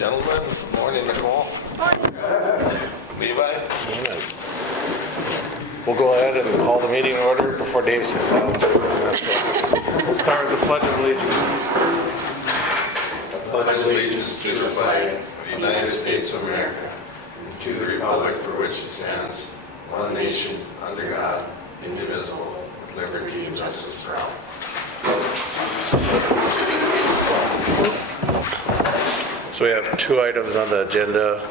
gentlemen. Good morning, Nicole. Levi. We'll go ahead and call the meeting in order before Dave sits down. We'll start with the Pledge of Allegiance. I pledge allegiance to the flag of the United States of America and to the republic for which it stands, one nation, under God, indivisible, with liberty and justice for all. So we have two items on the agenda.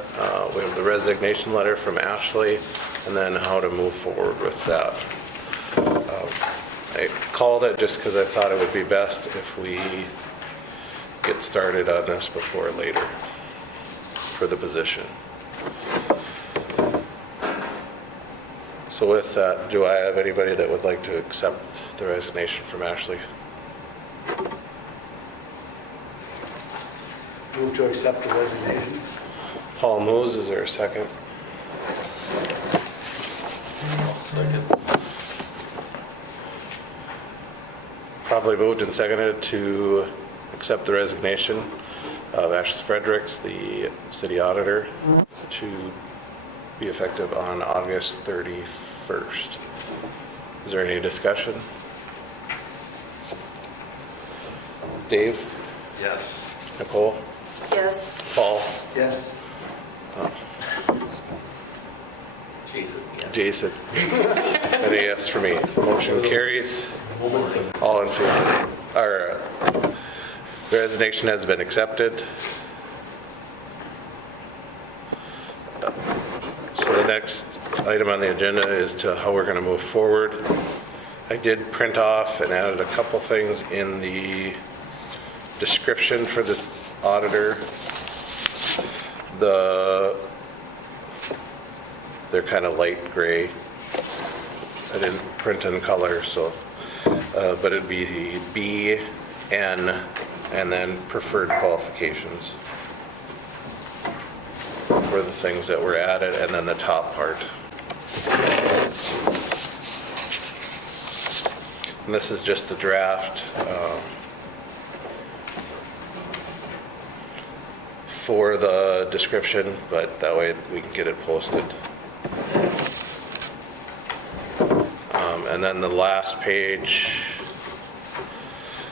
We have the resignation letter from Ashley and then how to move forward with that. I called it just because I thought it would be best if we get started on this before later for the position. So with that, do I have anybody that would like to accept the resignation from Ashley? Move to accept the resignation. Paul moves. Is there a second? Second. Probably moved and seconded to accept the resignation of Ashley Fredericks, the city auditor, to be effective on August 31st. Is there any discussion? Dave? Yes. Nicole? Yes. Paul? Yes. Jason? And a yes for me. Motion carries. All in favor? Our resignation has been accepted. So the next item on the agenda is to how we're going to move forward. I did print off and added a couple things in the description for this auditor. They're kind of light gray. I didn't print in color, so but it'd be B, N, and then preferred qualifications for the things that were added, and then the top part. And this is just a draft for the description, but that way we can get it posted. And then the last page,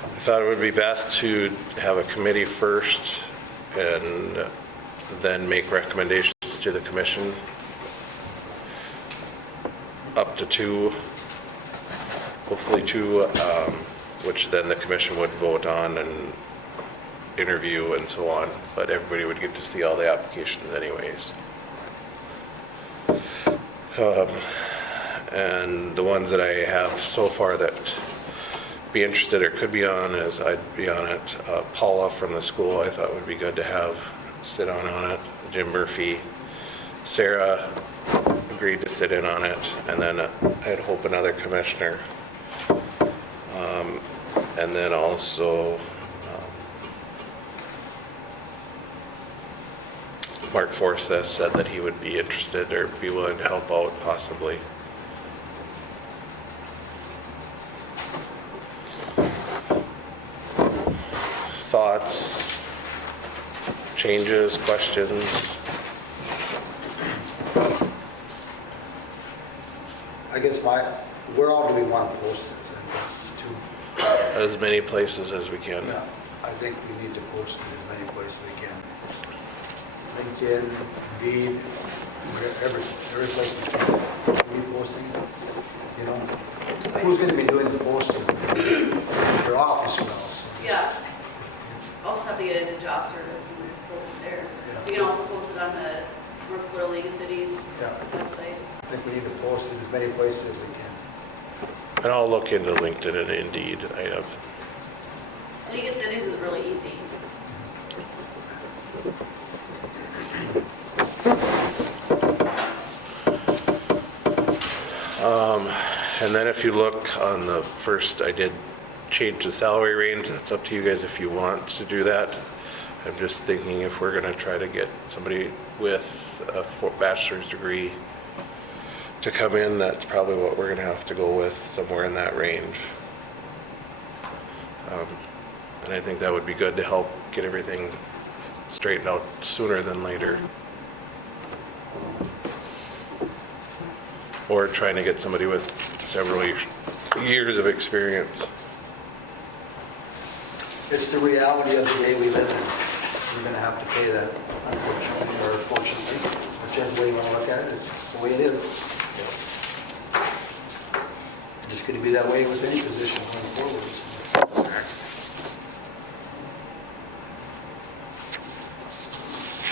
I thought it would be best to have a committee first and then make recommendations to the commission. Up to two, hopefully two, which then the commission would vote on and interview and so on, but everybody would get to see all the applications anyways. And the ones that I have so far that be interested or could be on is I'd be on it. Paula from the school I thought would be good to have sit on it. Jim Murphy. Sarah agreed to sit in on it, and then I'd hope another commissioner. And then also Mark Forsyth said that he would be interested or be willing to help out possibly. Thoughts, changes, questions? I guess where all do we want to post this? I guess to, As many places as we can. yeah, I think we need to post it as many places as we can. LinkedIn, Indeed, every place we can. We posting it, you know. Who's going to be doing the posting? Your office will also. Yeah. I'll just have to get into job service and post it there. Yeah. We can also post it on the North Dakota League of Cities Yeah. website. I think we need to post it as many places as we can. And I'll look into LinkedIn and Indeed. I have. League of Cities is really easy. And then if you look on the first, I did change the salary range. That's up to you guys if you want to do that. I'm just thinking if we're going to try to get somebody with a bachelor's degree to come in, that's probably what we're going to have to go with, somewhere in that range. And I think that would be good to help get everything straightened out sooner than later. Or trying to get somebody with several years of experience. It's the reality of the day we live in. We're gonna have to pay that, unfortunately, or fortunately, whichever way you wanna look at it, it's the way it is. It's just gonna be that way with any position going forward.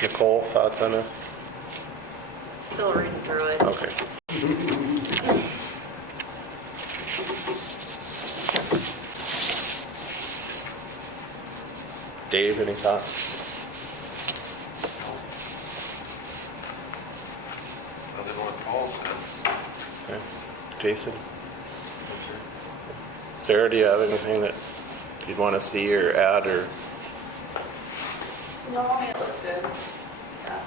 Nicole, thoughts on this? Still reading through it. Okay. Dave, any thoughts? Other than what Paul said. Okay. Jason? Sarah, do you have anything that you'd want to see or add or? No, I mean, it looks good. Yeah.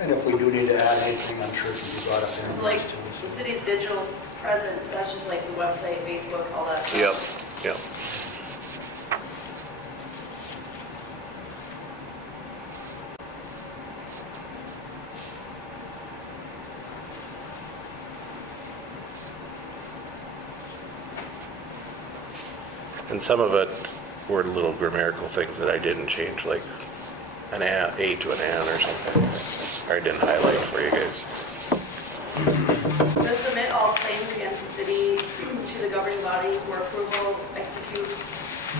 And if we do need to add anything, I'm sure it can be brought up in. So like the city's digital presence, that's just like the website, Facebook, all that stuff. Yep. And some of it were little grammatical things that I didn't change, like an A to an an or something. Or I didn't highlight for you guys. To submit all claims against the city to the governing body for approval, execute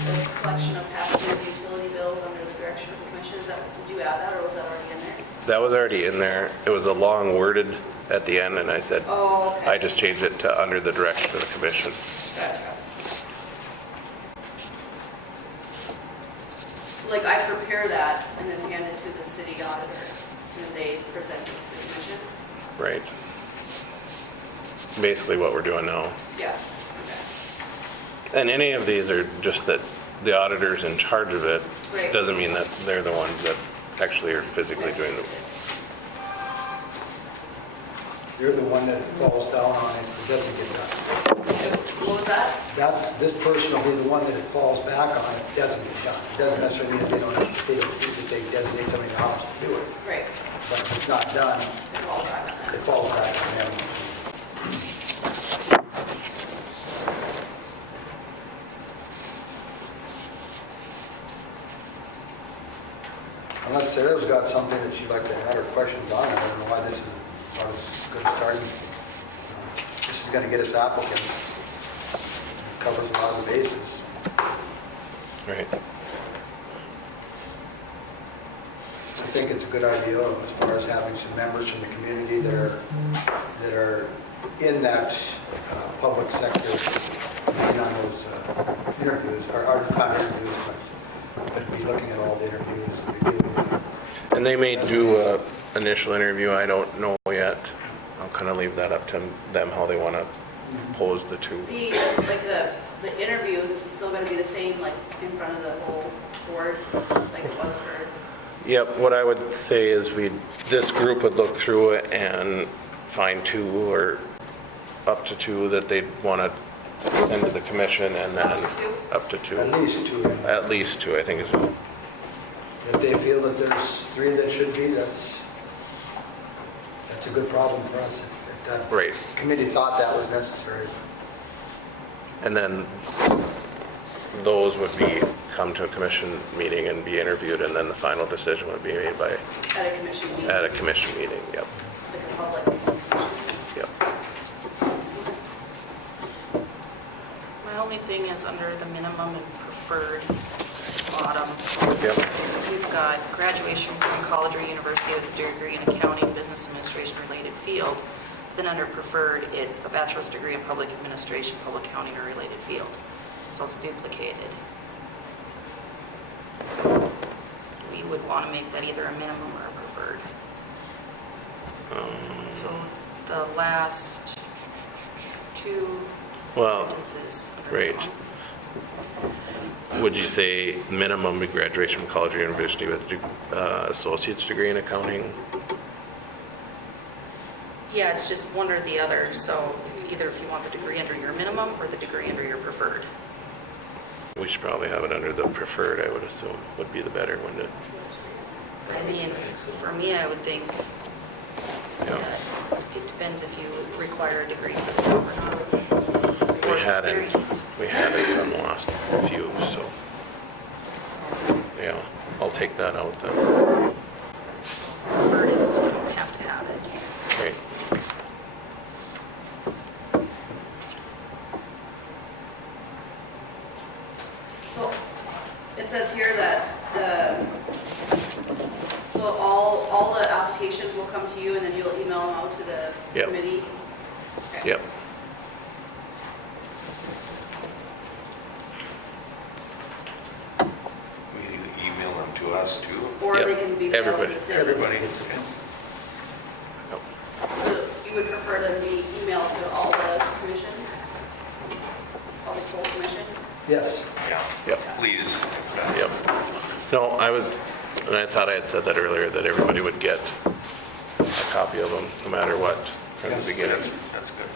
the collection of past due utility bills under the direction of the commission. Is that, did you add that or was that already in there? That was already in there. It was a long worded at the end, and I said, Oh, okay. I just changed it to under the direction of the commission. Gotcha. So like I prepare that and then hand it to the city auditor and they present it to the commission? Right. Basically what we're doing now. Yeah. Okay. And any of these are just that the auditor's in charge of it. Right. Doesn't mean that they're the ones that actually are physically doing the. You're the one that falls down on it, it doesn't get done. What was that? This person will be the one that it falls back on if it doesn't get done. It doesn't necessarily mean that they designate somebody in the office to do it. Right. But if it's not done, It's all back on that. it falls back on them. Unless Sarah's got something that she'd like to add or questions on, I don't know why this is a good starting. This is going to get us applicants. It covers a lot of the bases. Right. I think it's a good idea as far as having some members from the community that are in that public sector, being on those interviews, or not interviews, but be looking at all the interviews and reviewing. And they may do a initial interview. I don't know yet. I'll kind of leave that up to them how they want to pose the two. The interviews, is it still going to be the same, like in front of the whole board, like it was for? Yep, what I would say is this group would look through it and find two or up to two that they'd want to send to the commission, and then Up to two? Up to two. At least two. At least two, I think is. If they feel that there's three that should be, that's a good problem for us. If that Right. committee thought that was necessary. And then those would come to a commission meeting and be interviewed, and then the final decision would be made At a commission meeting? at a commission meeting. Yep. Like a public? Yep. My only thing is under the minimum and preferred bottom. Yep. We've got graduation from college or university with a degree in accounting, business administration related field. Then under preferred, it's a bachelor's degree in public administration, public accounting or related field. So it's duplicated. So we would want to make that either a minimum or a preferred. So the last two Well, sentences. right. Would you say minimum graduation from college or university with associate's degree in accounting? Yeah, it's just one or the other. So either if you want the degree under your minimum or the degree under your preferred. We should probably have it under the preferred, I would assume, would be the better one to, I mean, for me, I would think yeah. it depends if you require a degree for the job or not. Or We hadn't, experience. we hadn't on the last few, so, yeah, I'll take that out then. Preferred is you don't have to have it. Right. So it says here that so all the applications will come to you and then you'll email them out to the Yep. committee? Okay. Yep. We need to email them to us too. Or Yep. they can be mailed to Everybody. the city? Everybody gets it. Yep. So you would prefer them be emailed to all the commissions? All the full commission? Yes. Yeah. Yep. Please. Yep. No, and I thought I had said that earlier, that everybody would get a copy of them, no matter what, from the Yes. beginning. That's good.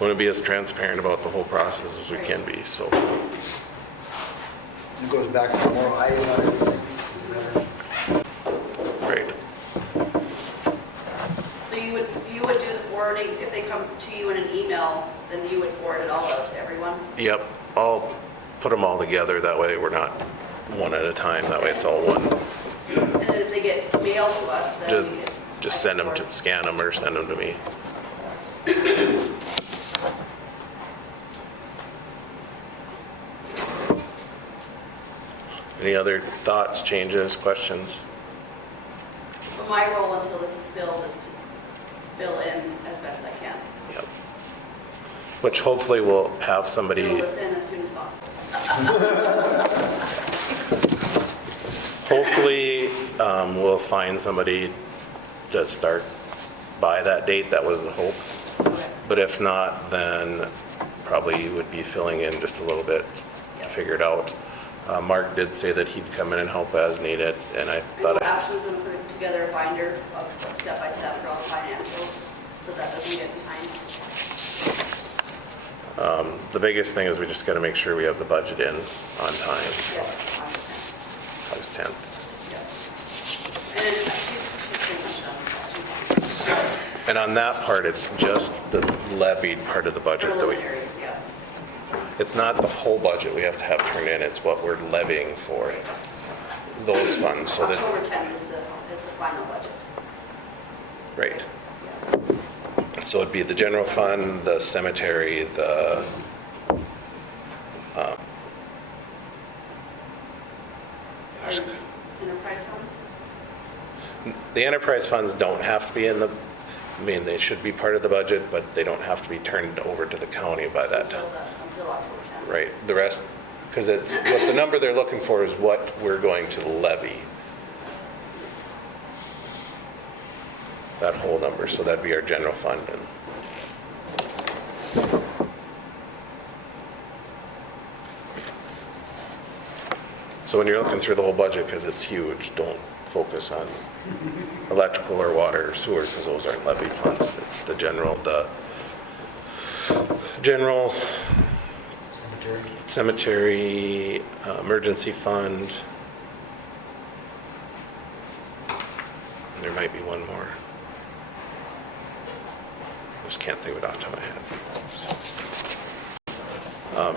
Want to be as transparent about the whole process as we can be, so. It goes back to more eyes on it. the better. Great. So you would do the forwarding, if they come to you in an email, then you would forward it all out to everyone? Yep, I'll put them all together, that way we're not one at a time, that way it's all one. And then if they get mailed to us, then we get... Just send them to, scan them or send them to me. Any other thoughts, changes, questions? So my role until this is filled is to fill in as best I can. Yep. Which hopefully we'll have Fill somebody, this in as soon as possible. hopefully we'll find somebody to start by that date, that was the hope. Okay. But if not, then probably you would be filling in just a little bit, Yep. figure it out. Mark did say that he'd come in and help as needed, and I And thought, we'll actually put together a binder of step by step for all the financials, so that doesn't get behind. the biggest thing is we just gotta make sure we have the budget in on time, Yes, I understand. August 10th. Yeah. And she's pretty much done. And on that part, it's just the levied part of the budget that we, Preliminaries, yeah. it's not the whole budget we have to have turned in, it's what we're levying for those funds, so that, October 10th is the final budget. right. Yeah. So it'd be the general fund, the cemetery, the, Enterprise funds? the enterprise funds don't have to be in the, I mean, they should be part of the budget, but they don't have to be turned over to the county by that time. Until October 10th. Right, the rest, because it's, what the number they're looking for is what we're going to levy. That whole number, so that'd be our general fund. And so when you're looking through the whole budget, because it's huge, don't focus on electrical or water or sewer, because those aren't levied funds. It's the general, cemetery, emergency fund. There might be one more. Just can't think of it off the top of my head.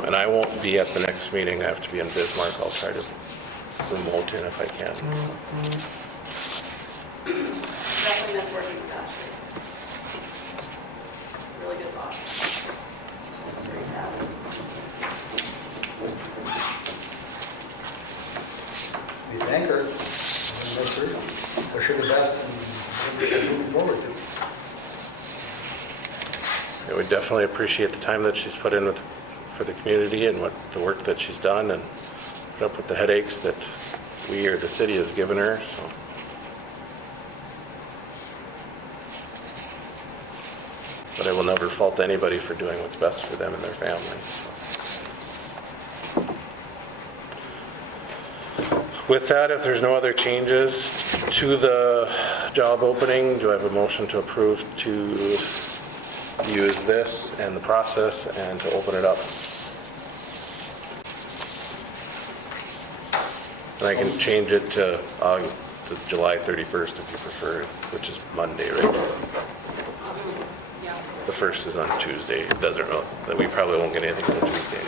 And I won't be at the next meeting. I have to be in Bismarck. I'll try to remote in if I can. Definitely miss working with Ashley. Really good boss. Very sad. We thank her. And wish her the best and moving forward to. Yeah, we definitely appreciate the time that she's put in for the community and the work that she's done, and put up with the headaches that we or the city has given her, so. But I will never fault anybody for doing what's best for them and their family. So. With that, if there's no other changes to the job opening, do I have a motion to approve to use this and the process and to open it up? I can change it to July 31st if you prefer, which is Monday, right? Yeah. The 1st is on Tuesday. It doesn't know that we probably won't get anything on Tuesday.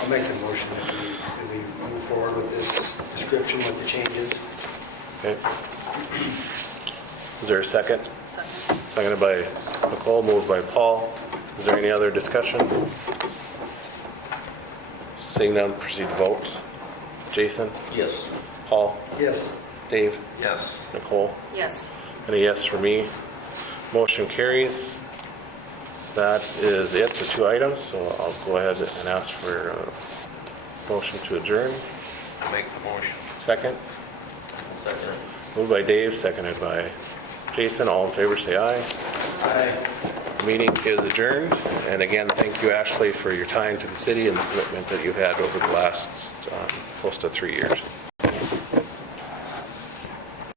I'll make the motion that we move forward with this description with the changes. Okay. Is there a second? Second. Seconded by Nicole, moved by Paul. Is there any other discussion? Seeing none, proceed to vote. Jason? Yes. Paul? Yes. Dave? Yes. Nicole? Yes. And a yes for me. Motion carries. That is it, the 2 items, so I'll go ahead and ask for a motion to adjourn. Make the motion. Second? Second. Moved by Dave, seconded by Jason. All in favor, say aye. Aye. Meeting is adjourned. And again, thank you, Ashley, for your time to the city and the commitment that you've had over the last close to 3 years.